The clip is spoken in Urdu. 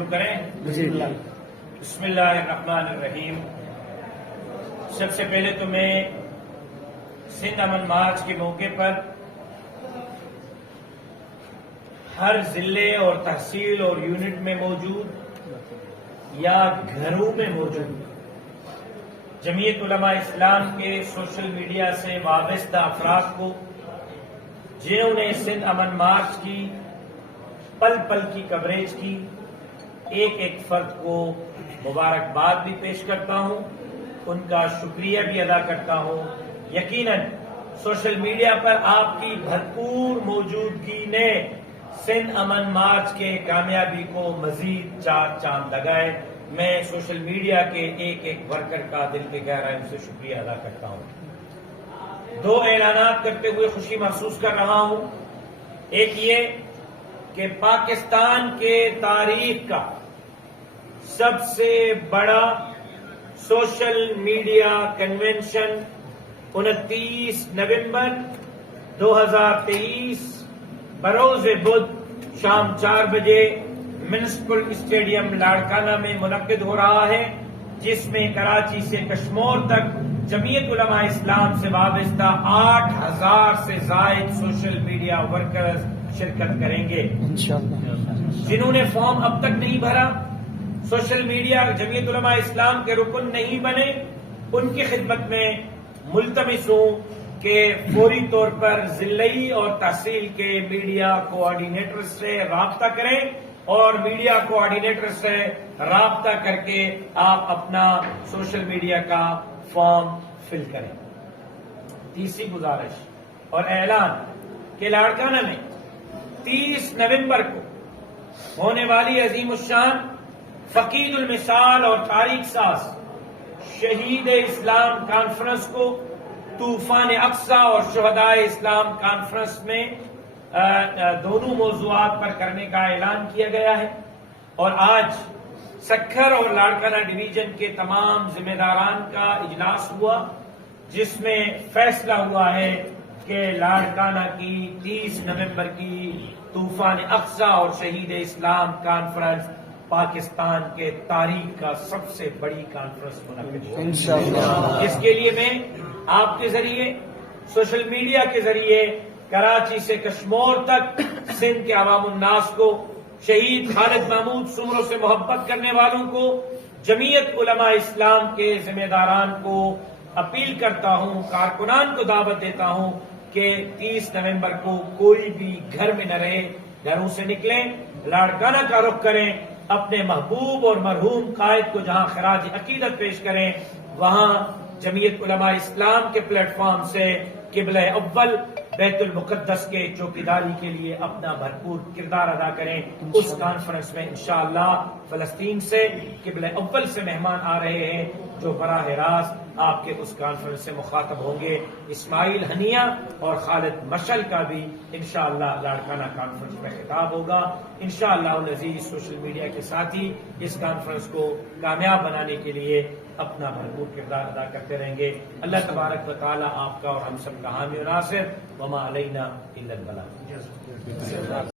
شروع کریں؟ بسم اللہ الرحمن الرحیم۔ سب سے پہلے تو میں سندھ امن مارچ کے موقع پر ہر ضلع اور تحصیل اور یونٹ میں موجود یا گھروں میں موجود جمعیت علماء اسلام کے سوشل میڈیا سے وابستہ افراد کو جنہوں نے سندھ امن مارچ کی پل پل کی کوریج کی ایک ایک فرد کو مبارکباد بھی پیش کرتا ہوں، ان کا شکریہ بھی ادا کرتا ہوں۔ یقیناً سوشل میڈیا پر آپ کی بھرپور موجودگی نے سندھ امن مارچ کے کامیابی کو مزید چار چاند لگائے۔ میں سوشل میڈیا کے ایک ایک ورکر کا دل کی گہرائیوں سے شکریہ ادا کرتا ہوں۔ دو اعلانات کرتے ہوئے خوشی محسوس کر رہا ہوں۔ ایک یہ کہ پاکستان کے تاریخ کا سب سے بڑا سوشل میڈیا کنونشن 29 نومبر 2023 بروز بدھ شام 4 بجے میونسپل اسٹیڈیم لاڑکانہ میں منعقد ہو رہا ہے، جس میں کراچی سے کشمور تک جمعیت علماء اسلام سے وابستہ 8000 سے زائد سوشل میڈیا ورکرز شرکت کریں گے۔ جنہوں نے فارم اب تک نہیں بھرا، سوشل میڈیا جمعیت علماء اسلام کے رکن نہیں بنے، ان کی خدمت میں ملتمس ہوں کہ فوری طور پر ضلعی اور تحصیل کے میڈیا کوآرڈینیٹر سے رابطہ کریں اور میڈیا کوآرڈینیٹر سے رابطہ کر کے آپ اپنا سوشل میڈیا کا فارم فل کریں۔ تیسری گزارش اور اعلان کہ لاڑکانہ میں 30 نومبر کو ہونے والی عظیم الشان فقید المثال اور تاریخ ساز شہید اسلام کانفرنس کو طوفان اقصی اور شہدائے اسلام کانفرنس میں دونوں موضوعات پر کرنے کا اعلان کیا گیا ہے، اور آج سکھر اور لاڑکانہ ڈویژن کے تمام ذمہ داران کا اجلاس ہوا، جس میں فیصلہ ہوا ہے کہ لاڑکانہ کی 30 نومبر کی طوفان اقصی اور شہید اسلام کانفرنس پاکستان کے تاریخ کا سب سے بڑی کانفرنس منعقد ہوگی۔ اس کے لیے میں آپ کے ذریعے سوشل میڈیا کے ذریعے کراچی سے کشمور تک سندھ کے عوام الناس کو، شہید خالد محمود سمرو سے محبت کرنے والوں کو، جمعیت علماء اسلام کے ذمہ داران کو اپیل کرتا ہوں، کارکنان کو دعوت دیتا ہوں کہ 30 نومبر کو کوئی بھی گھر میں نہ رہے، گھروں سے نکلیں، لاڑکانہ کا رخ کریں، اپنے محبوب اور مرحوم قائد کو جہاں خراج عقیدت پیش کریں، وہاں جمعیت علماء اسلام کے پلیٹ فارم سے قبلہ اول بیت المقدس کے چوکیداری کے لیے اپنا بھرپور کردار ادا کریں۔ اس کانفرنس میں انشاءاللہ فلسطین سے قبلہ اول سے مہمان آ رہے ہیں جو براہ راست آپ کے اس کانفرنس سے مخاطب ہوں گے۔ اسماعیل ہنیہ اور خالد مشعل کا بھی انشاءاللہ لاڑکانہ کانفرنس میں خطاب ہوگا۔ انشاءاللہ العزیز سوشل میڈیا کے ساتھی اس کانفرنس کو کامیاب بنانے کے لیے اپنا بھرپور کردار ادا کرتے رہیں گے۔ اللہ تبارک و تعالی آپ کا اور ہم سب کا حامی و ناصر، وما علینا الا البلاغ۔